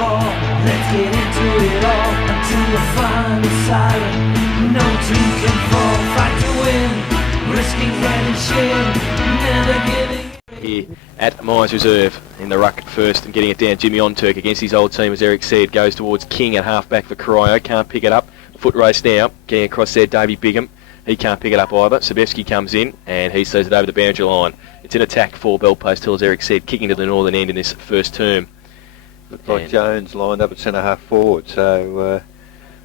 ball. Let's get into it all until the final siren. No team can fall, fight to win, risking head and shin, never giving. Here at Myers Reserve in the ruck at first and getting it down. Jimmy Onturk against his old team, as Eric said, goes towards King at half-back for Corio. Can't pick it up. Foot race now. Getting across there, Davey Bigham. He can't pick it up either. Sabevsky comes in and he sees it over the boundary line. It's in attack for Bellpost Hill, as Eric said, kicking to the northern end in this first term. Looks like Jones lined up at centre-half forward, so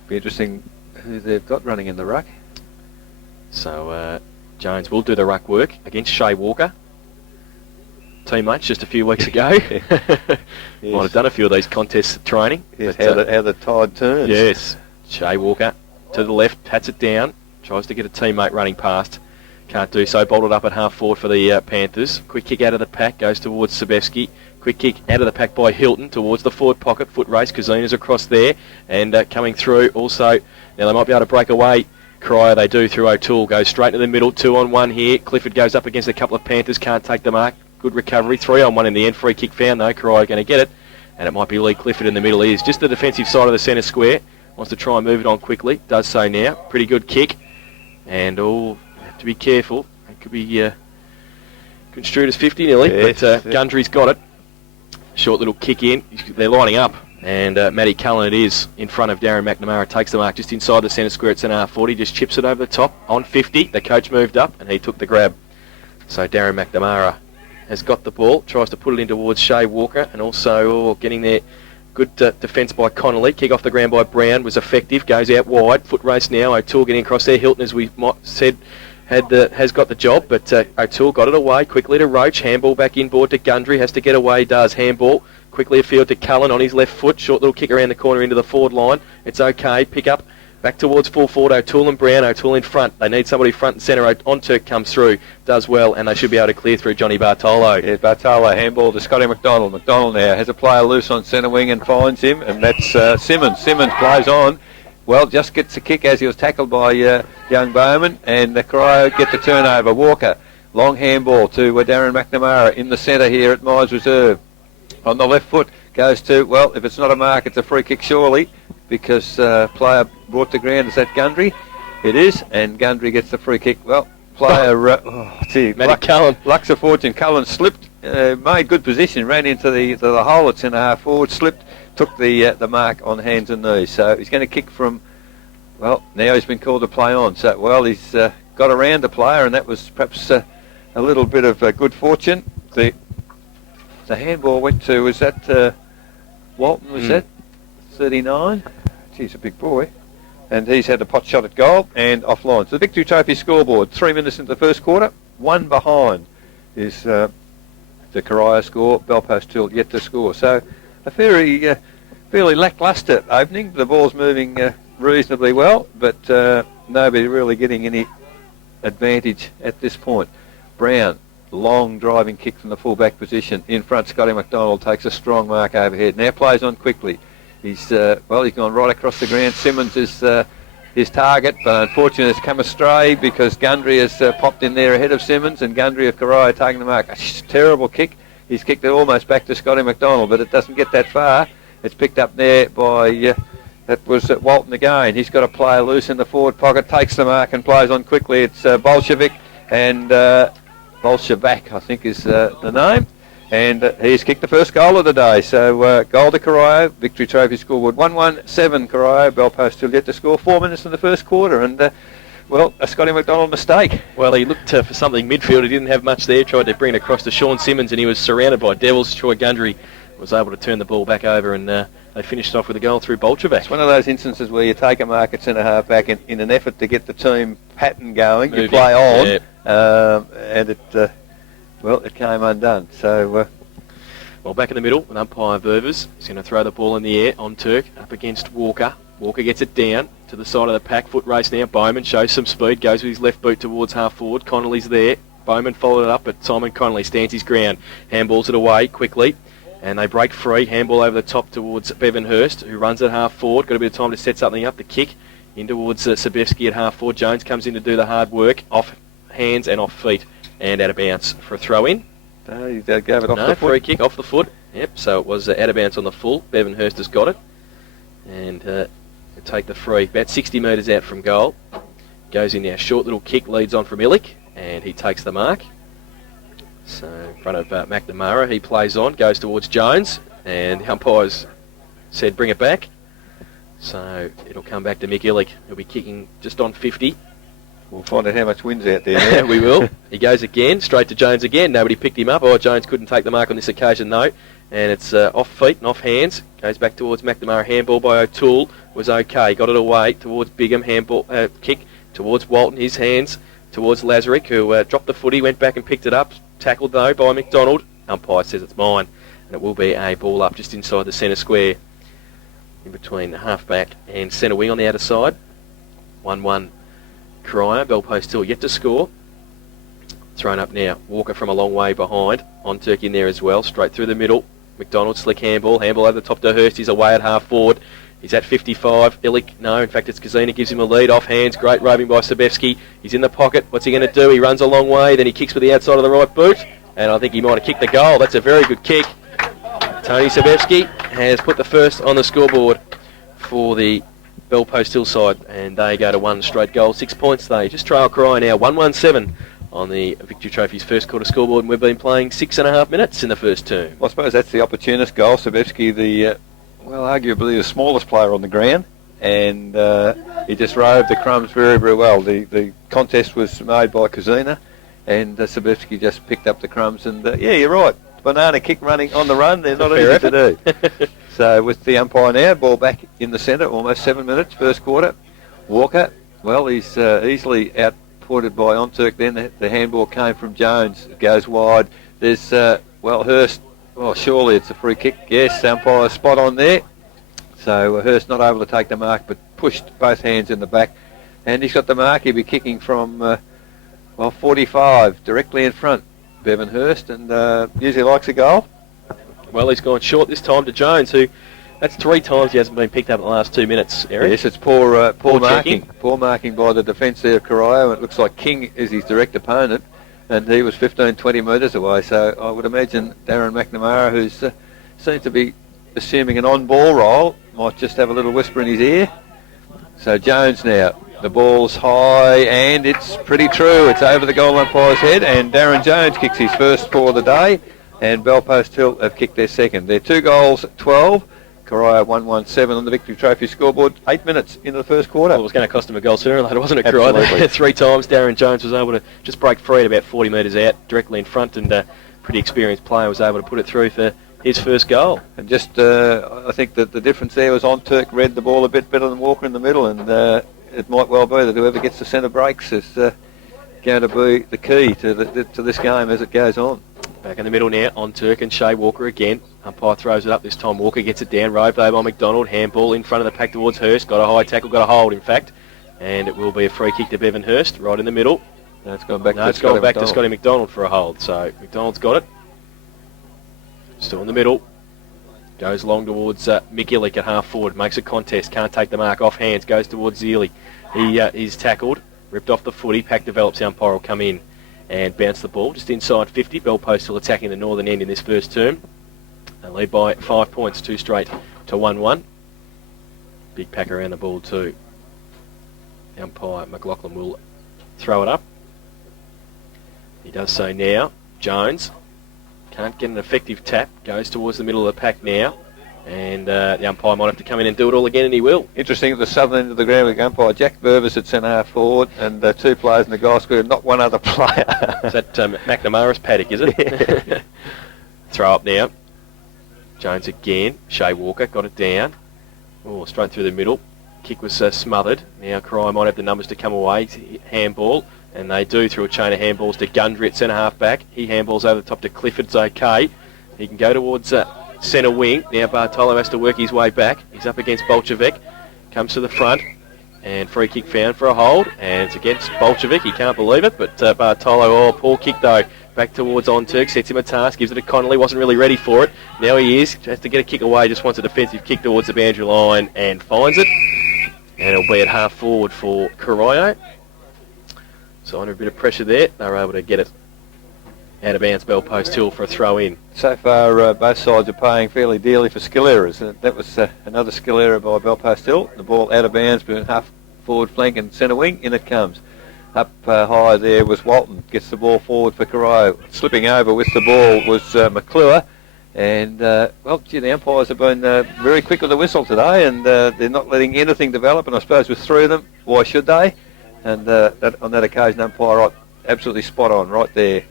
be interesting who they've got running in the ruck. So Jones will do the ruck work against Shea Walker. Teammates just a few weeks ago. Yes. Might have done a few of these contests at training. Yes, but, how the tide turns. Yes. Shea Walker to the left, pats it down, tries to get a teammate running past. Can't do so. Bolted up at half forward for the Panthers. Quick kick out of the pack, goes towards Sabevsky. Quick kick out of the pack by Hilton towards the forward pocket. Foot race, Kazuna's across there. And coming through also, now they might be able to break away. Cryer, they do through O'Toole. Goes straight to the middle, 2-on-1 here. Clifford goes up against a couple of Panthers, can't take the mark. Good recovery, 3-on-1 in the end. Free kick found though. Cryer going to get it. And it might be Lee Clifford in the middle. He is just the defensive side of the centre square. Wants to try and move it on quickly. Does so now. Pretty good kick. And have to be careful. It could be construed as 50 nearly. Yes, but Gundry's got it. Short little kick in. They're lining up. And Matty Cullen it is in front of Darren McNamara. Takes the mark just inside the centre square at centre 40. Just chips it over the top on 50. The coach moved up and he took the grab. So Darren McNamara has got the ball. Tries to put it in towards Shea Walker. And also getting there. Good defence by Connolly. Kick off the ground by Brown was effective. Goes out wide. Foot race now. O'Toole getting across there. Hilton, as we said, has got the job, but O'Toole got it away quickly to Roach. Handball back inboard to Gundry. Has to get away. Does. Handball quickly afield to Cullen on his left foot. Short little kick around the corner into the forward line. It's okay. Pick up. Back towards full forward, O'Toole and Brown. O'Toole in front. They need somebody front and centre. Onturk comes through, does well, and they should be able to clear through Johnny Bartolo. Yeah, Bartolo, handball to Scotty McDonald. McDonald now has a player loose on centre wing and finds him, and that's Simmons. Simmons plays on. Well, just gets a kick as he was tackled by young Bowman, and the Cryo get the turnover. Walker, long handball to Darren McNamara in the centre here at Myers Reserve. On the left foot, goes to, well, if it's not a mark, it's a free kick surely, because player brought to ground, is that Gundry? It is, and Gundry gets the free kick. Well, player, Matty Cullen. Luck's a fortune. Cullen slipped, made good position, ran into the hole at centre-half forward, slipped, took the mark on hands and knees. So he's going to kick from, well, now he's been called to play on. So, well, he's got around the player, and that was perhaps a little bit of good fortune. The handball went to, was that Walton, was that 39? He's a big boy. And he's had a pot shot at goal and offline. So the Victory Trophy scoreboard, 3 minutes into the first quarter, 1 behind is the Corio score. Bellpost Hill yet to score. So a fairly lacklustre opening. The ball's moving reasonably well, but nobody really getting any advantage at this point. Brown, long driving kick from the full-back position. In front, Scotty McDonald takes a strong mark overhead. Now plays on quickly. He's gone right across the ground. Simmons is his target, but unfortunately it's come astray because Gundry has popped in there ahead of Simmons, and Gundry of Corio taking the mark. A terrible kick. He's kicked it almost back to Scotty McDonald, but it doesn't get that far. It's picked up there by, that was Walton again. He's got a player loose in the forward pocket, takes the mark and plays on quickly. It's Bolshevik and Bolshevik, I think is the name. And he's kicked the first goal of the day. So goal to Corio, Victory Trophy scoreboard 1-1-7 Corio. Bellpost still yet to score. 4 minutes in the first quarter, and well, a Scotty McDonald mistake. Well, he looked for something midfield. He didn't have much there. Tried to bring it across to Sean Simmons, and he was surrounded by Devils. Troy Gundry was able to turn the ball back over, and they finished off with a goal through Bolshevik. It's one of those instances where you take a mark at centre-half back in an effort to get the team pattern going. Moving. You play on, and it... well, it came undone. So, well, back in the middle, an umpire Ververs is going to throw the ball in the air on Turk up against Walker. Walker gets it down to the side of the pack. Foot race now. Bowman shows some speed, goes with his left boot towards half forward. Connolly's there. Bowman followed it up, but Simon Connolly stands his ground. Handballs it away quickly, and they break free. Handball over the top towards Bevan Hurst, who runs at half forward. Got a bit of time to set something up. The kick in towards Sabevsky at half forward. Jones comes in to do the hard work, off hands and off feet, and out of bounds for a throw-in. No, he gave it off the foot. Free kick off the foot, Yep, so it was out of bounds on the full. Bevan Hurst has got it. And take the free. About 60 metres out from goal. Goes in now. Short little kick, leads on from Illick, and he takes the mark. So in front of McNamara, he plays on, goes towards Jones, and the umpires said bring it back. So it'll come back to Mick Illick. He'll be kicking just on 50. We'll find out how much wind's out there now. We will. He goes again, straight to Jones again. Nobody picked him up. Oh, Jones couldn't take the mark on this occasion, though. And it's off feet and off hands. Goes back towards McNamara. Handball by O'Toole was okay. Got it away towards Bigham. Handball kick towards Walton. His hands towards Lazarick, who dropped the footy, went back and picked it up. Tackled, though, by McDonald. Umpire says it's mine. And it will be a ball up just inside the centre square. In between the half-back and centre wing on the outer side. 1-1 Corio. Bell Post still yet to score. Thrown up now. Walker from a long way behind. On Turkey in there as well. Straight through the middle. McDonald, slick handball. Handball over the top to Hurst. He's away at half forward. He's at 55. Illick, no, in fact it's Kazina, gives him a lead. Off hands. Great roving by Sabevsky. He's in the pocket. What's he going to do? He runs a long way. Then he kicks with the outside of the right boot. And I think he might have kicked the goal. That's a very good kick. Tony Sabevsky has put the first on the scoreboard for the Bell Post Hillside, and they go to one straight goal. 6 points they just trail Corio now. 1-1-7 on the Victory Trophy's first quarter scoreboard, and we've been playing 6.5 minutes in the first term. Well, I suppose that's the opportunist goal. Sabevsky, the arguably the smallest player on the ground, and he just roved the crumbs very, very well. The contest was made by Kazina, and Sabevsky just picked up the crumbs, and yeah, you're right. Banana kick running on the run, they're not easy to do. So with the umpire now, ball back in the centre, almost 7 minutes, first quarter. Walker, well, he's easily outpointed by Onturk then. The handball came from Jones, it goes wide. There's, Hurst, surely it's a free kick. Yes, umpire spot on there. So Hurst not able to take the mark, but pushed both hands in the back. And he's got the mark, he'll be kicking from, 45, directly in front. Bevan Hurst, and usually likes a goal. Well, he's gone short this time to Jones, who that's 3 times he hasn't been picked up in the last 2 minutes, Eric. Yes, it's poor marking. Checking. Poor marking by the defence there of Corio, and it looks like King is his direct opponent, and he was 15-20 metres away, so I would imagine Darren McNamara, who's seems to be assuming an on-ball role, might just have a little whisper in his ear. So Jones now. The ball's high, and it's pretty true. It's over the goal umpire's head, and Darren Jones kicks his first for the day, and Bell Post Hill have kicked their second. They're 2 goals, 12. Corio 1-1-7 on the Victory Trophy scoreboard. 8 minutes into the first quarter. Well, it was going to cost him a goal sooner or later, wasn't it, Absolutely. Corio? 3 times Darren Jones was able to just break free at about 40 metres out, directly in front, and pretty experienced player was able to put it through for his first goal. And just, I think that the difference there was Onturk read the ball a bit better than Walker in the middle, and it might well be that whoever gets the centre breaks is going to be the key to this game as it goes on. Back in the middle now, on Turk and Shea Walker again. Umpire throws it up this time. Walker gets it down, roved over by McDonald. Handball in front of the pack towards Hurst. Got a high tackle, got a hold in fact. And it will be a free kick to Bevan Hurst, right in the middle. No, it's gone back to Scotty McDonald for a hold. So McDonald's got it. Still in the middle. Goes long towards Mick Illick at half forward. Makes a contest. Can't take the mark. Off hands. Goes towards Zealy. He's tackled. Ripped off the footy. Pack develops. The umpire will come in and bounce the ball. Just inside 50. Bell Post still attacking the northern end in this first term. They lead by 5 points. 2 straight to 1-1. Big pack around the ball too. The umpire, McLaughlin, will throw it up. He does so now. Jones. Can't get an effective tap. Goes towards the middle of the pack now. And the umpire might have to come in and do it all again, and he will. Interesting at the southern end of the ground with the umpire. Jack Burvis at centre half forward, and 2 players in the goal square, not one other player. Is that McNamara's paddock, is it? Yeah. Throw up now. Jones again. Shea Walker got it down. Oh, straight through the middle. Kick was smothered. Now Corio might have the numbers to come away. Handball. And they do through a chain of handballs to Gundry at centre half back. He handballs over the top to Clifford. It's okay. He can go towards centre wing. Now Bartolo has to work his way back. He's up against Bolchevik. Comes to the front. And free kick found for a hold. And it's against Bolchevik. He can't believe it. But Bartolo, poor kick though. Back towards Onturk. Sets him a task. Gives it to Connolly. Wasn't really ready for it. Now he is. Has to get a kick away. Just wants a defensive kick towards the boundary line. And finds it. And it'll be at half forward for Corio. So under a bit of pressure there, they were able to get it out of bounds Bell Post Hill for a throw in. So far, both sides are paying fairly dearly for skill errors. That was another skill error by Bell Post Hill. The ball out of bounds between half forward flank and centre wing. In it comes. Up high there was Walton. Gets the ball forward for Corio. Slipping over with the ball was McClure. And, well, gee, the umpires have been very quick with the whistle today, and they're not letting anything develop. And I suppose with three of them, why should they? And on that occasion, umpire absolutely spot on right there.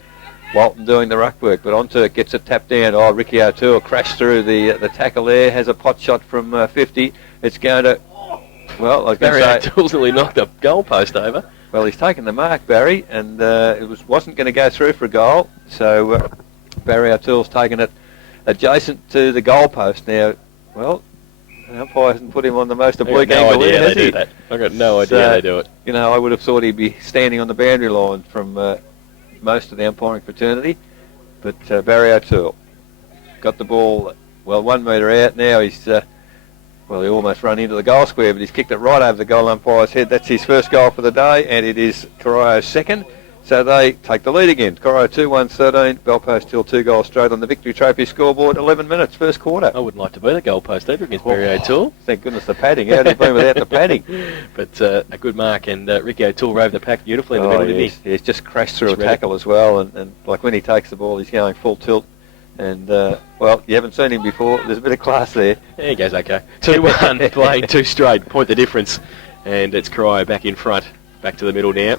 Walton doing the ruck work, but onto it, gets it tapped down. Oh, Ricky O'Toole crashed through the tackle there, has a pot shot from 50. It's going to, well, I was going to say... Barry O'Toole's nearly knocked the goalpost over. Well, he's taken the mark, Barry, and it wasn't going to go through for a goal. So Barry O'Toole's taken it adjacent to the goalpost. Now, well, the umpire hasn't put him on the most oblique angle there, has he? That. I've got no idea they do it. You know, I would have thought he'd be standing on the boundary line from most of the umpiring fraternity. But Barry O'Toole got the ball, well, 1 metre out. Now he's, well, he almost run into the goal square, but he's kicked it right over the goal umpire's head. That's his first goal for the day, and it is Corio's second. So they take the lead again. Corio 2-1-13, Bell Post Hill 2 goals straight on the Victory Trophy scoreboard, 11 minutes, first quarter. I wouldn't like to be the goalpost either against Barry O'Toole. Thank goodness the padding. How would it been without the padding? But a good mark, and Ricky O'Toole rode the pack beautifully in the middle, didn't he? He's just crashed through a tackle as well, and like when he takes the ball, he's going full tilt. And, well, you haven't seen him before. There's a bit of class there. Yeah, he goes okay. 2-1, playing two straight, point the difference. And it's Corio back in front, back to the middle now.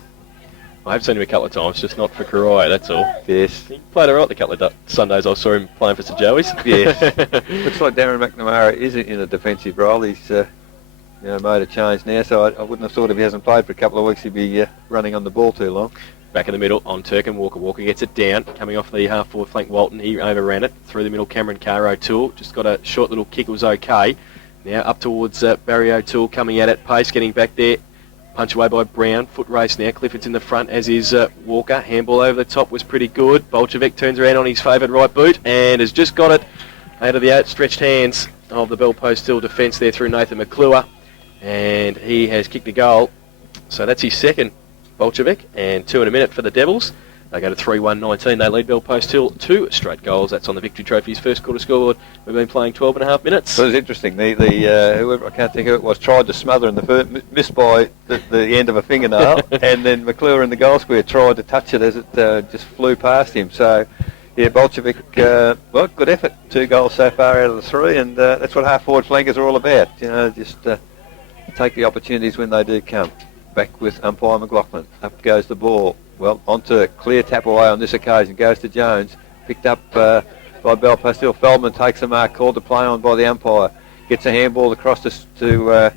I have seen him a couple of times, just not for Corio, that's all. Yes. He played all right the couple of Sundays I saw him playing for St Joey's. Yes. Looks like Darren McNamara is in a defensive role. He's made a change now, so I wouldn't have thought if he hasn't played for a couple of weeks he'd be running on the ball too long. Back in the middle on Turk and Walker. Walker gets it down, coming off the half-forward flank Walton. He overran it. Through the middle, Cameron Carr. O'Toole just got a short little kick, it was okay. Now up towards Barry O'Toole, coming at it, pace getting back there. Punch away by Brown. Foot race now. Clifford's in the front, as is Walker. Handball over the top was pretty good. Bolchevic turns around on his favoured right boot and has just got it out of the outstretched hands of the Bell Post Hill defence there through Nathan McClure. And he has kicked a goal. So that's his second, Bolchevic, and 2 in a minute for the Devils. They go to 3-1-19. They lead Bell Post Hill 2 straight goals. That's on the Victory Trophy's first quarter scoreboard. We've been playing 12 and a half minutes. So it was interesting. The whoever, I can't think who it was, tried to smother in the first, missed by the end of a fingernail, and then McClure in the goal square tried to touch it as it just flew past him. So, yeah, Bolchevic, well, good effort. 2 goals so far out of the 3, and that's what half-forward flankers are all about. You know, just take the opportunities when they do come. Back with umpire McLaughlin. Up goes the ball. Well, onto clear tap away on this occasion. Goes to Jones. Picked up by Bell Post Hill. Feldman takes a mark. Called to play on by the umpire. Gets a handball across to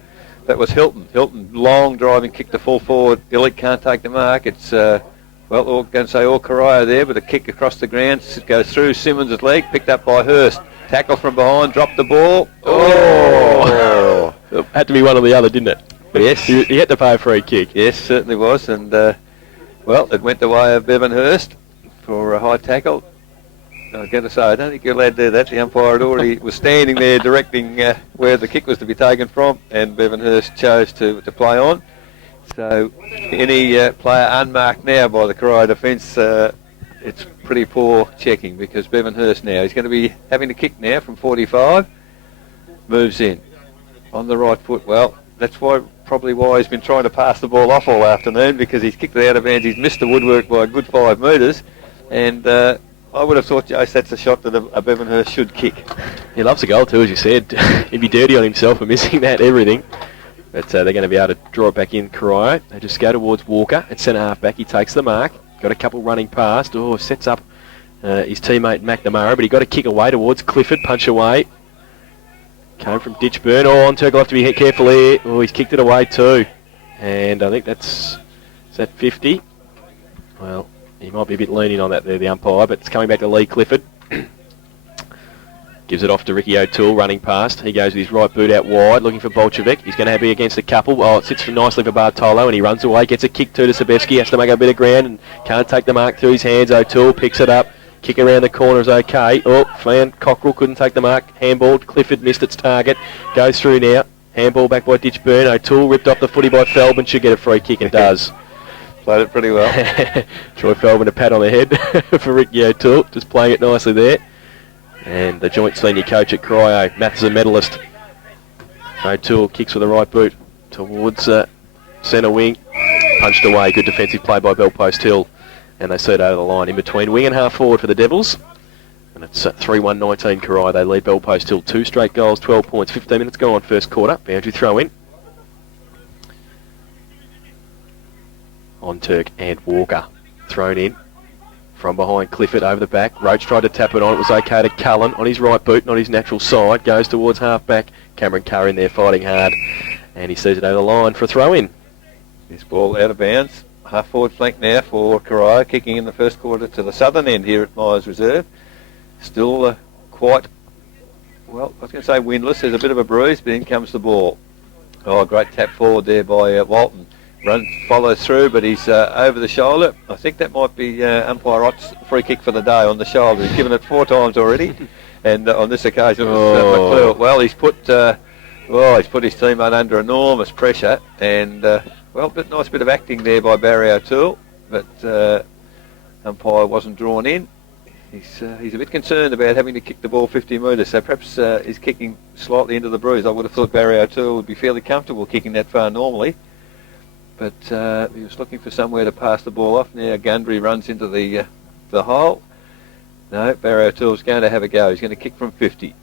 that was Hilton. Hilton, long driving kick to full forward. Illick can't take the mark. It's, well, we're going to say all Corio there, but a kick across the ground. Goes through Simmons' leg. Picked up by Hurst. Tackle from behind. Dropped the ball. Oh! Had to be one or the other, didn't it? Yes. He had to pay a free kick. Yes, certainly was. And, well, it went the way of Bevan Hurst for a high tackle. I was going to say, I don't think you're allowed to do that. The umpire had already was standing there directing where the kick was to be taken from, and Bevan Hurst chose to play on. So any player unmarked now by the Corio defence, it's pretty poor checking, because Bevan Hurst now, he's going to be having to kick now from 45. Moves in on the right foot. Well, that's probably why he's been trying to pass the ball off all afternoon, because he's kicked it out of bounds. He's missed the woodwork by a good 5 metres, and I would have thought, Jace, that's a shot that a Bevan Hurst should kick. He loves a goal too, as you said. He'd be dirty on himself for missing that, everything. But they're going to be able to draw it back in, Corio. They just go towards Walker at centre half back. He takes the mark. Got a couple running past. Oh, sets up his teammate McNamara, but he got a kick away towards Clifford. Punch away. Came from Ditchburn. Oh, on Turk will have to be careful here. Oh, he's kicked it away too. And I think is that 50? Well, he might be a bit lenient on that there, the umpire, but it's coming back to Lee Clifford. Gives it off to Ricky O'Toole, running past. He goes with his right boot out wide, looking for Bolchevic. He's going to be against a couple. Oh, it sits nicely for Bartolo, and he runs away, gets a kick to Sabevsky, has to make a bit of ground, and can't take the mark through his hands. O'Toole picks it up. Kick around the corner is okay. Oh, found Cockrell, couldn't take the mark. Handball, Clifford missed its target. Goes through now. Handball back by Ditchburn. O'Toole ripped off the footy by Feldman. Should get a free kick and does. Played it pretty well. Troy Feldman a pat on the head for Ricky O'Toole, just playing it nicely there. And the joint senior coach at Corio, Matheson medalist. O'Toole kicks with the right boot towards centre wing. Punched away, good defensive play by Bellpost Hill. And they see it over the line in between wing and half forward for the Devils. And it's 3-1-19 Corio. They lead Bellpost Hill 2 straight goals, 12 points, 15 minutes gone first quarter. Boundary throw in. On Turk and Walker. Thrown in from behind Clifford over the back. Roach tried to tap it on. It was okay to Cullen on his right boot, not his natural side. Goes towards half back. Cameron Carr in there fighting hard. And he sees it over the line for a throw in. This ball out of bounds. Half forward flank now for Corio, kicking in the first quarter to the southern end here at Myers Reserve. Still quite, well, I was going to say windless. There's a bit of a bruise, but in comes the ball. Oh, great tap forward there by Walton. Follows through, but he's over the shoulder. I think that might be umpire Ott's free kick for the day on the shoulder. He's given it 4 times already, and on this occasion it was McClure. Well, he's put his teammate under enormous pressure, and nice bit of acting there by Barry O'Toole, but umpire wasn't drawn in. He's a bit concerned about having to kick the ball 50 metres, so perhaps he's kicking slightly into the bruise. I would have thought Barry O'Toole would be fairly comfortable kicking that far normally. But he was looking for somewhere to pass the ball off. Now Gundry runs into the hole. No, Barry O'Toole's going to have a go. He's going to kick from 50.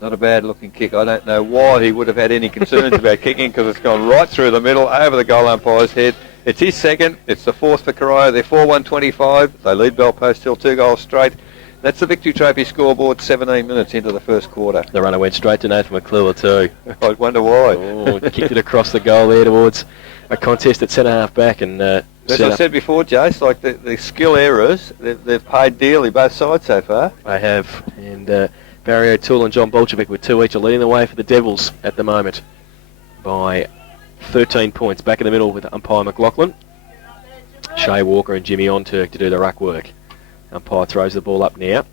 Not a bad looking kick. I don't know why he would have had any concerns about kicking, because it's gone right through the middle, over the goal umpire's head. It's his second. It's the fourth for Corio. They're 4-1-25. They lead Bellpost Hill 2 goals straight. That's the Victory Trophy scoreboard 17 minutes into the first quarter. The runner went straight to Nathan McClure too. I wonder why. Oh, kicked it across the goal there towards a contest at centre half back. And as I said before, Jace, like the skill errors, they've paid dearly both sides so far. They have. And Barry O'Toole and John Bolchevic with 2 each are leading the way for the Devils at the moment by 13 points. Back in the middle with umpire McLaughlin. Shea Walker and Jimmy Onturk to do the ruck work. Umpire throws the ball up now.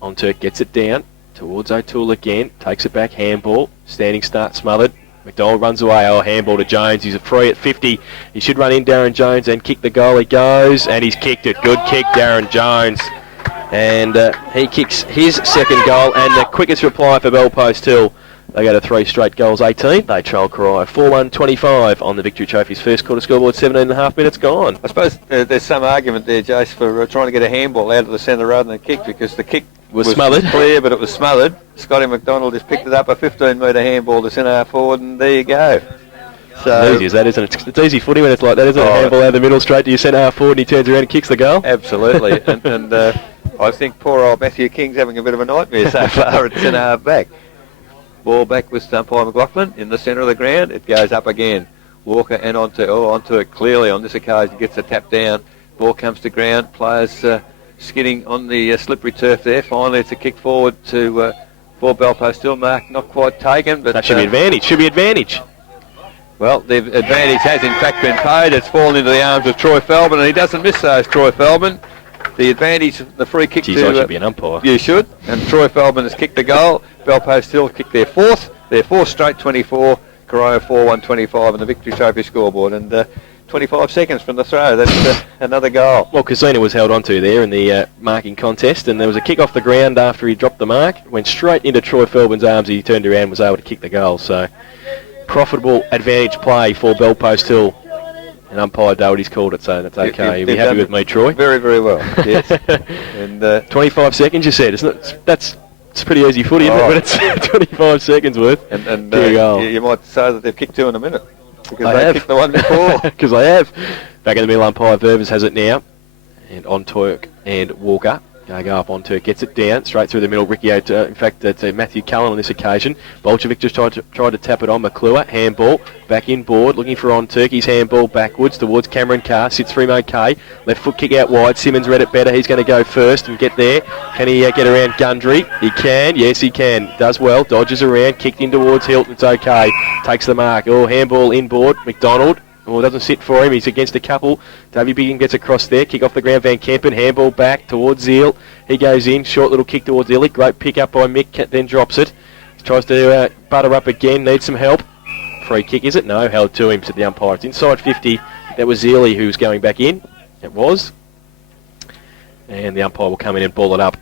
Onturk gets it down towards O'Toole again. Takes it back, handball. Standing start smothered. McDonald runs away. Oh, handball to Jones. He's a free at 50. He should run in Darren Jones and kick the goal. He goes and he's kicked it. Good kick, Darren Jones. And he kicks his second goal and the quickest reply for Bellpost Hill. They go to 3 straight goals, 18. They trail Corio 4-1-25 on the Victory Trophy's first quarter scoreboard, 17.5 minutes gone. I suppose there's some argument there, Jace, for trying to get a handball out of the centre rather than a kick, because the kick was smothered. Clear, but it was smothered. Scotty McDonald just picked it up, a 15-metre handball to centre half forward, and there you go. So easy as that, isn't it? It's easy footy when it's like that, isn't it? A handball out of the middle straight to your centre half forward, and he turns around and kicks the goal. Absolutely. and I think poor old Matthew King's having a bit of a nightmare so far at centre half back. Ball back with umpire McLaughlin in the centre of the ground. It goes up again. Walker and onto it clearly on this occasion. Gets a tap down. Ball comes to ground. Players skidding on the slippery turf there. Finally, it's a kick forward to for Bellpost Hill. Mark not quite taken, but that should be advantage. Should be advantage. Well, the advantage has in fact been paid. It's fallen into the arms of Troy Feldman, and he doesn't miss those. Troy Feldman. The advantage, the free kick. Jeez, I should be an umpire. You should. And Troy Feldman has kicked the goal. Bellpost Hill kicked their fourth. Their 4th straight 24. Corio 4-1-25 on the Victory Trophy scoreboard. And 25 seconds from the throw. That's another goal. Well, Casino was held onto there in the marking contest, and there was a kick off the ground after he dropped the mark. Went straight into Troy Feldman's arms. He turned around and was able to kick the goal. So, profitable advantage play for Bellpost Hill. And umpire Doherty's called it, so that's okay. You'll be happy with me, Troy. Very, very well. Yes. And 25 seconds, you said. It's pretty easy footy, isn't it? But it's 25 seconds worth. And you might say that they've kicked 2 in a minute, because they kicked the one before. Because they have. Back in the middle, umpire Verbers has it now, and Onturk and Walker. Go up on Turk, gets it down, straight through the middle. Ricky O'Toole, in fact, it's Matthew Cullen on this occasion. Bolchevic just tried to tap it on. McClure, handball, back inboard, looking for Onturk. His handball backwards towards Cameron Carr, sits for him okay. Left foot kick out wide. Simmons read it better. He's going to go first and get there. Can he get around Gundry? He can. Yes, he can. Does well. Dodges around, kicked in towards Hilton. It's okay. Takes the mark. Oh, handball inboard. McDonald. Well, it doesn't sit for him. He's against a couple. Davey Biggin gets across there. Kick off the ground. Van Kempen. Handball back towards Zeal. He goes in. Short little kick towards Illy. Great pick up by Mick. Then drops it. Tries to butter up again. Needs some help. Free kick, is it? No. Held to him, said the umpire. It's inside 50. that was Zealy who was going back in. It was. And the umpire will come in and ball it up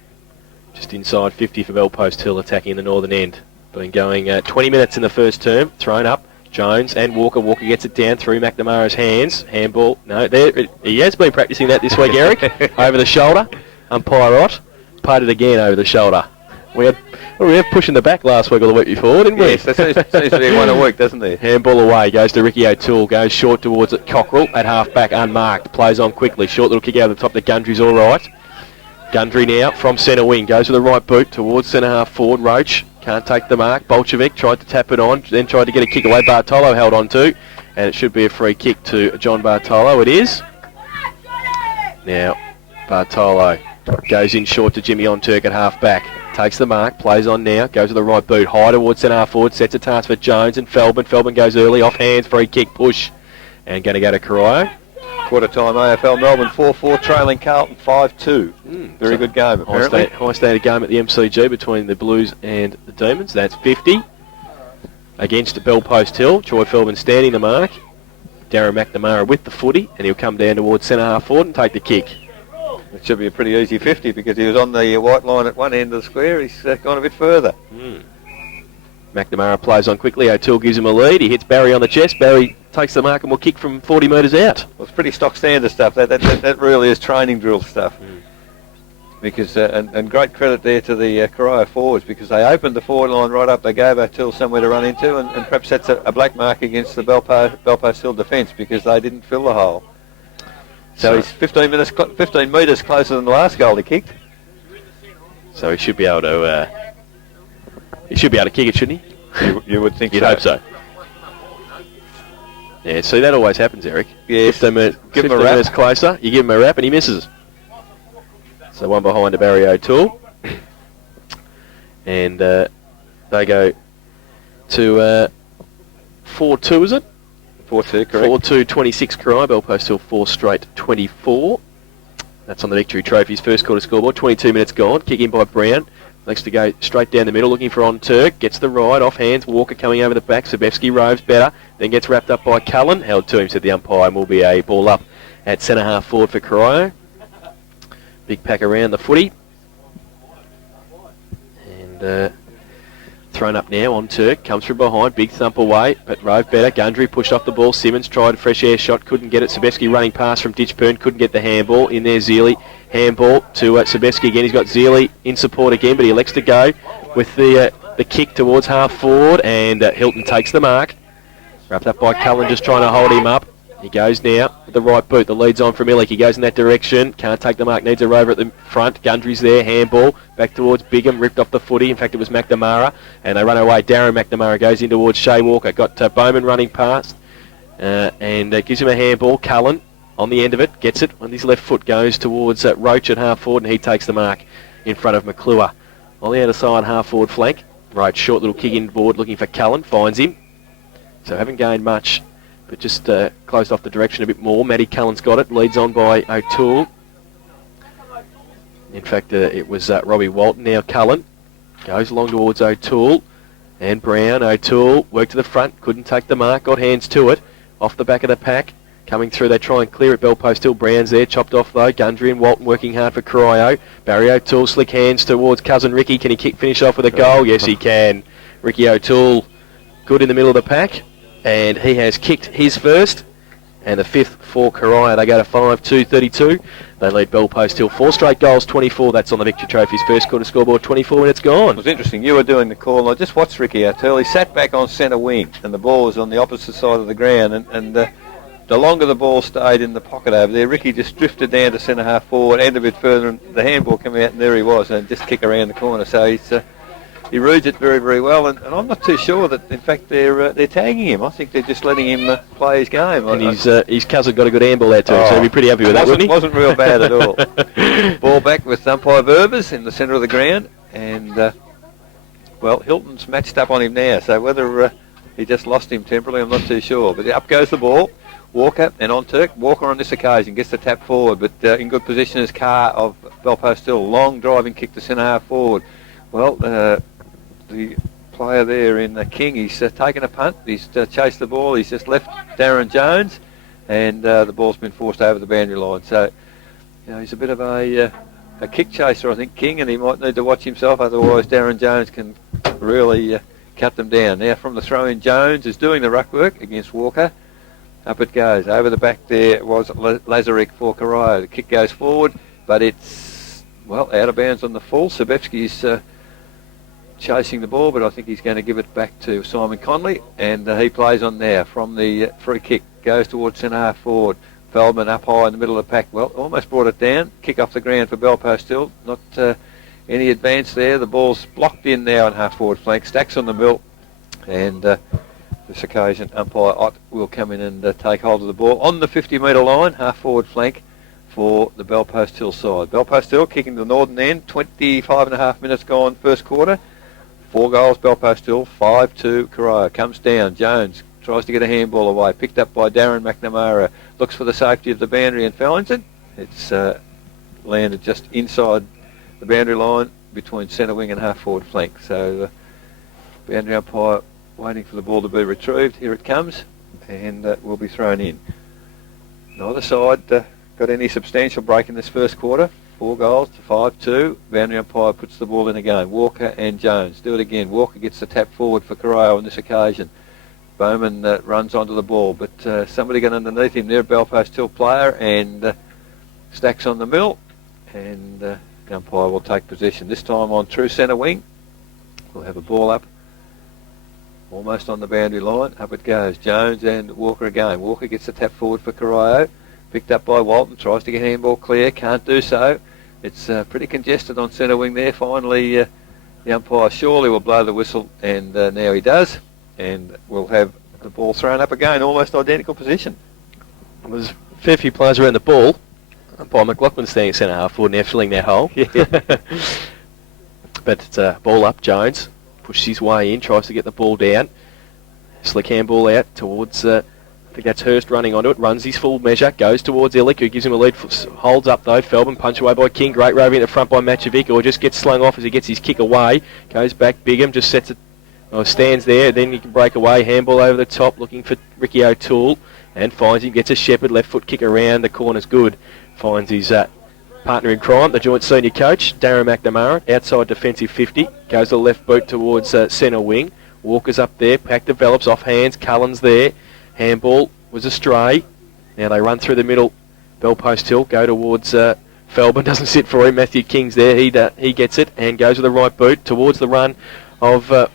just inside 50 for Bellpost Hill, attacking the northern end. Been going 20 minutes in the first term. Thrown up. Jones and Walker. Walker gets it down through McNamara's hands. Handball. No, there. He has been practicing that this week, Eric. Over the shoulder. Umpire Ott. Played it again over the shoulder. We had pushing the back last week or the week before, didn't we? Yes, that seems to be one a week, doesn't there? Handball away. Goes to Ricky O'Toole. Goes short towards it. Cockrell at half back, unmarked. Plays on quickly. Short little kick out of the top to Gundry's all right. Gundry now from centre wing. Goes with the right boot towards centre half forward. Roach. Can't take the mark. Bolshevik tried to tap it on, then tried to get a kick away. Bartolo held on to, and it should be a free kick to John Bartolo. It is. Now, Bartolo goes in short to Jimmy on Turk at half back. Takes the mark, plays on now, goes with the right boot. High towards centre half forward, sets a task for Jones and Feldman. Feldman goes early, off hands, free kick, push, and going to go to Corio. Quarter time AFL Melbourne 4-4, trailing Carlton 5-2. Very good game, apparently. High standard game at the MCG between the Blues and the Demons. That's 50 against Bellpost Hill. Troy Feldman standing the mark. Darren McNamara with the footy, and he'll come down towards centre half forward and take the kick. It should be a pretty easy 50 because he was on the white line at one end of the square. He's gone a bit further. McNamara plays on quickly. O'Toole gives him a lead. He hits Barry on the chest. Barry takes the mark and will kick from 40 metres out. Well, it's pretty stock standard stuff. That really is training drill stuff. Because and great credit there to the Corio forwards because they opened the forward line right up. They gave O'Toole somewhere to run into and perhaps that's a black mark against the Bellpost Hill defence because they didn't fill the hole. So he's 15 metres closer than the last goal he kicked. So he should be able to. He should be able to kick it, shouldn't he? You would think. You'd hope so. Yeah, see, that always happens, Eric. Yes. 15 minutes closer, you give him a wrap and he misses. So one behind to Barry O'Toole. And they go to 4-2, is it? 4-2, correct. 4-2, 26 Corio. Bellpost Hill 4 straight, 24. That's on the Victory Trophy's first quarter scoreboard. 22 minutes gone. Kick in by Brown. Next to go straight down the middle, looking for on Turk. Gets the ride, off hands. Walker coming over the back. Sabevsky roves better. Then gets wrapped up by Cullen. Held to him, said the umpire, and will be a ball up at centre half forward for Corio. Big pack around the footy. And thrown up now on Turk. Comes from behind. Big thump away, but rove better. Gundry pushed off the ball. Simmons tried a fresh air shot. Couldn't get it. Sabevsky running past from Ditchburn. Couldn't get the handball. In there, Zealy. Handball to Sabevsky again. He's got Zealy in support again, but he elects to go with the kick towards half forward, and Hilton takes the mark. Wrapped up by Cullen, just trying to hold him up. He goes now with the right boot. The lead's on from Illick. He goes in that direction. Can't take the mark. Needs a rover at the front. Gundry's there. Handball. Back towards Bigham. Ripped off the footy. In fact, it was McNamara. And they run away. Darren McNamara goes in towards Shea Walker. Got Bowman running past. And gives him a handball. Cullen on the end of it. Gets it on his left foot. Goes towards Roach at half forward. And he takes the mark in front of McClure. On the outer side, half forward flank. Roach, short little kick inboard looking for Cullen. Finds him. So haven't gained much, but just closed off the direction a bit more. Matty Cullen's got it. Leads on by O'Toole. In fact, it was Robbie Walton. Now Cullen goes along towards O'Toole. And Brown. O'Toole worked to the front. Couldn't take the mark. Got hands to it. Off the back of the pack. Coming through. They try and clear it. Bellpost Hill. Brown's there. Chopped off though. Gundry and Walton working hard for Corio. Barry O'Toole. Slick hands towards cousin Ricky. Can he finish off with a goal? Yes, he can. Ricky O'Toole good in the middle of the pack. And he has kicked his first, and the fifth for Corio. They go to 5-2-32. They lead Bellpost Hill 4 straight goals, 24. That's on the Victory Trophy's first quarter scoreboard. 24 minutes gone. It was interesting. You were doing the call. I just watched Ricky O'Toole. He sat back on centre wing, and the ball was on the opposite side of the ground. And the longer the ball stayed in the pocket over there, Ricky just drifted down to centre half forward, and a bit further, and the handball came out, and there he was, and just kick around the corner. So he reads it very, very well, and I'm not too sure that, in fact, they're tagging him. I think they're just letting him play his game. And his cousin got a good handball there too, so he'd be pretty happy with that, wouldn't he? Wasn't real bad at all. Ball back with umpire Verbers in the centre of the ground, and, well, Hilton's matched up on him now, so whether he just lost him temporarily, I'm not too sure. But up goes the ball. Walker and on Turk. Walker on this occasion gets the tap forward, but in good position is Carr of Bellpost Hill. Long driving kick to centre half forward. Well, the player there in King, he's taken a punt. He's chased the ball. He's just left Darren Jones, and the ball's been forced over the boundary line. So, he's a bit of a kick chaser, I think, King, and he might need to watch himself, otherwise Darren Jones can really cut them down. Now from the throw-in, Jones is doing the ruck work against Walker. Up it goes. Over the back there was Lazaric for Corio. The kick goes forward, but it's, out of bounds on the full. Sebevsky's chasing the ball, but I think he's going to give it back to Simon Conley, and he plays on there from the free kick. Goes towards centre half forward. Feldman up high in the middle of the pack. Well, almost brought it down. Kick off the ground for Belpost still. Not any advance there. The ball's blocked in now on half forward flank. Stacks on the mill, and this occasion umpire Ott will come in and take hold of the ball on the 50-metre line, half forward flank for the Belpost Hill side. Belpost Hill kicking the northern end. 25.5 minutes gone first quarter. 4 goals Belpost Hill, 5-2 Corio. Comes down. Jones tries to get a handball away. Picked up by Darren McNamara. Looks for the safety of the boundary and Fellington. It's landed just inside the boundary line between centre wing and half forward flank. So the boundary umpire waiting for the ball to be retrieved. Here it comes, and will be thrown in. Neither side got any substantial break in this first quarter. 4 goals to 5-2. Boundary umpire puts the ball in again. Walker and Jones do it again. Walker gets the tap forward for Corio on this occasion. Bowman runs onto the ball, but somebody got underneath him there, Belpost Hill player, and stacks on the mill, and the umpire will take possession. This time on true centre wing. We'll have a ball up, almost on the boundary line. Up it goes. Jones and Walker again. Walker gets the tap forward for Corio. Picked up by Walton, tries to get handball clear, can't do so. It's pretty congested on centre wing there. Finally, the umpire surely will blow the whistle, and now he does. And we'll have the ball thrown up again, almost identical position. There's a fair few players around the ball. Umpire McLaughlin standing centre half forward, now filling that hole. Yeah. But it's a ball up. Jones pushes his way in, tries to get the ball down. Slick handball out towards, I think that's Hurst running onto it, runs his full measure, goes towards Illick, who gives him a lead, holds up though. Feldman punch away by King, great roving at the front by Matchovic, or just gets slung off as he gets his kick away. Goes back, Bigham just sets it, stands there, then he can break away, handball over the top, looking for Ricky O'Toole, and finds him, gets a Shepherd, left foot kick around, the corner's good. Finds his partner in crime, the joint senior coach, Darren McNamara, outside defensive 50, goes the left boot towards centre wing. Walker's up there, pack develops, off hands, Cullen's there, handball was astray. Now they run through the middle, Belpost Hill, go towards Feldman, doesn't sit for him, Matthew King's there, he gets it, and goes with the right boot towards the run of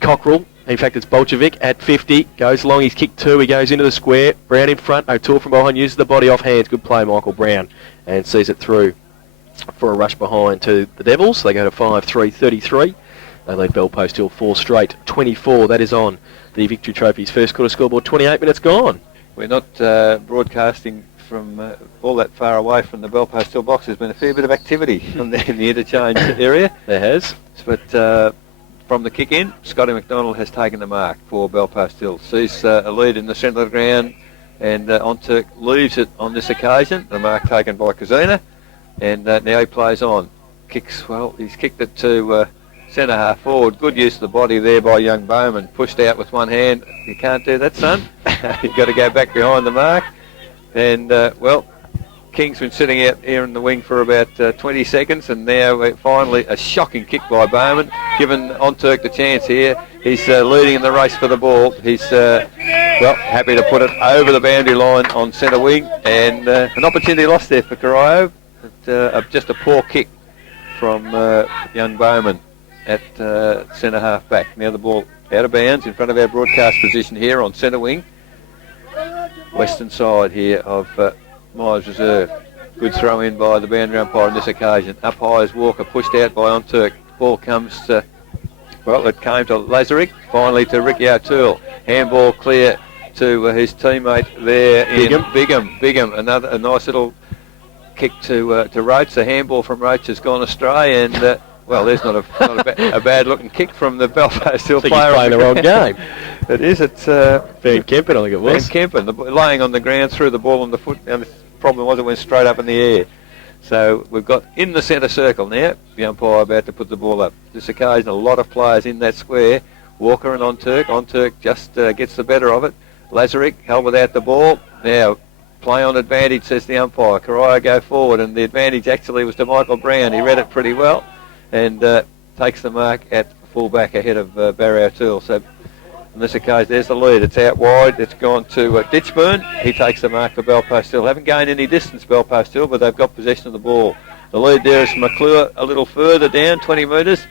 Cockrell. In fact, it's Bolchevic at 50, goes long, he's kicked 2, he goes into the square, Brown in front, O'Toole from behind, uses the body off hands, good play Michael Brown, and sees it through for a rush behind to the Devils. They go to 5-3-33, they lead Belpost Hill 4 straight, 24, that is on the Victory Trophy's first quarter scoreboard, 28 minutes gone. We're not broadcasting from all that far away from the Belpost Hill box. There's been a fair bit of activity in the interchange area. There has. But from the kick in, Scotty McDonald has taken the mark for Belpost Hill. Sees a lead in the centre of the ground, and Onturk leaves it on this occasion. The mark taken by Kazina, and now he plays on. Kicks, well, he's kicked it to centre half forward. Good use of the body there by young Bowman. Pushed out with one hand. You can't do that, son. You've got to go back behind the mark. And, well, King's been sitting out here in the wing for about 20 seconds, and now finally a shocking kick by Bowman, giving Onturk the chance here. He's leading in the race for the ball. He's, well, happy to put it over the boundary line on centre wing, and an opportunity lost there for Corio. Just a poor kick from young Bowman at centre half back. Now the ball out of bounds in front of our broadcast position here on centre wing. Western side here of Myers Reserve. Good throw in by the boundary umpire on this occasion. Up high is Walker, pushed out by Onturk. Ball comes to, well, it came to Lazaric, finally to Ricky O'Toole. Handball clear to his teammate there in Bigham. A nice little kick to Roach. The handball from Roach has gone astray, and well, there's not a bad looking kick from the Belfast Hill player. He's playing the wrong game. It is. It's Van Kempen, I think it was. Van Kempen, laying on the ground, threw the ball on the foot, and the problem was it went straight up in the air. So we've got in the centre circle now, the umpire about to put the ball up. This occasion, a lot of players in that square. Walker and Onturk. Onturk just gets the better of it. Lazaric held without the ball. Now Play on advantage, says the umpire. Corio go forward, and the advantage actually was to Michael Brown. He read it pretty well, and takes the mark at fullback ahead of Barry O'Toole. So in this occasion, there's the lead. It's out wide. It's gone to Ditchburn. He takes the mark for Belpost Hill. Haven't gained any distance, Belpost Hill, but they've got possession of the ball. The lead there is McClure a little further down, 20 metres.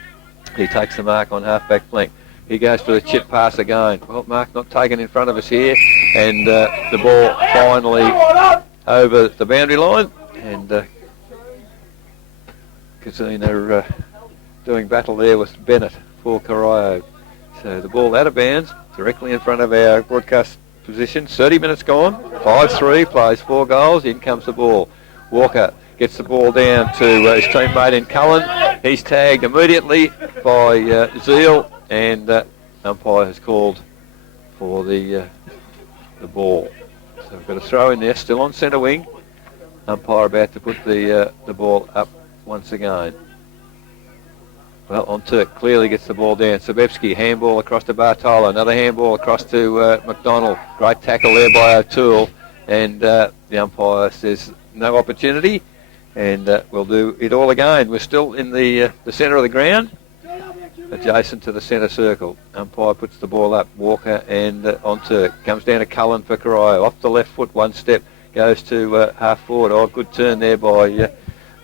He takes the mark on half-back flank. He goes for the chip pass again. Well, mark not taken in front of us here. And the ball finally over the boundary line. And Casino doing battle there with Bennett for Corio. So the ball out of bounds, directly in front of our broadcast position. 30 minutes gone. 5-3, plays 4 goals. In comes the ball. Walker gets the ball down to his teammate in Cullen. He's tagged immediately by Zeal. And umpire has called for the ball. So we've got a throw in there, still on centre wing. Umpire about to put the ball up once again. Well, on Turk clearly gets the ball down. Sabevsky, handball across to Bartolo. Another handball across to McDonald. Great tackle there by O'Toole. And the umpire says no opportunity. And we'll do it all again. We're still in the centre of the ground, adjacent to the centre circle. Umpire puts the ball up. Walker and on Turk. Comes down to Cullen for Corio. Off the left foot, one step. Goes to half forward. Oh, good turn there by...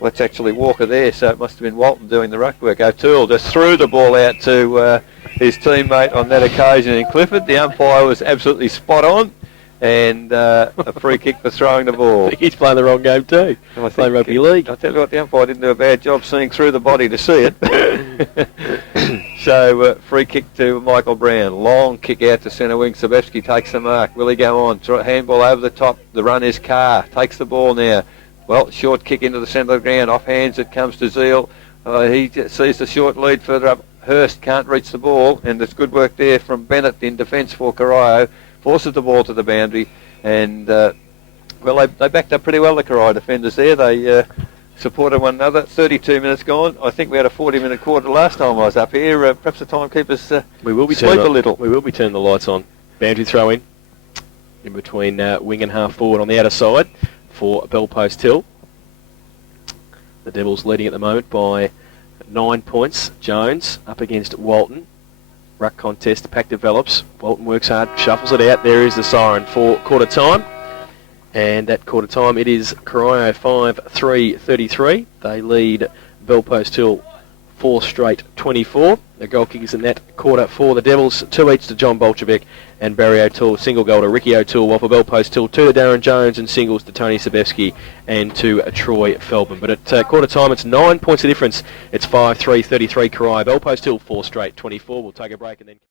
Let's actually Walker there, so it must have been Walton doing the ruck work. O'Toole just threw the ball out to his teammate on that occasion in Clifford. The umpire was absolutely spot on, and a free kick for throwing the ball. I think he's playing the wrong game too. He's playing rugby league. I tell you what, the umpire didn't do a bad job seeing through the body to see it. So free kick to Michael Brown. Long kick out to centre wing. Sabevsky takes the mark. Will he go on? Handball over the top. The run is Carr. Takes the ball now. Well, short kick into the centre of the ground. Off hands it comes to Zeal. He sees the short lead further up. Hurst can't reach the ball, and there's good work there from Bennett in defence for Corio. Forces the ball to the boundary, and well, they backed up pretty well, the Corio defenders there. They supported one another. 32 minutes gone. I think we had a 40-minute quarter last time I was up here. Perhaps the timekeepers we will be sleep a little. We will be turning the lights on. Boundary throw in between wing and half forward on the outer side for Belpost Hill. The Devils leading at the moment by 9 points. Jones up against Walton. Ruck contest, the pack develops. Walton works hard, shuffles it out. There is the siren for quarter time. And at quarter time it is Corio 5-3-33. They lead Belpost Hill 4 straight 24. The goal kickers in that quarter for the Devils, 2 each to John Bolchevik and Barry O'Toole. Single goal to Ricky O'Toole, while for Belpost Hill 2 to Darren Jones and singles to Tony Sabevsky and to Troy Feldman. But at quarter time it's 9 points of difference. It's 5-3-33 Corio. Belpost Hill 4 straight 24. We'll take a break and then...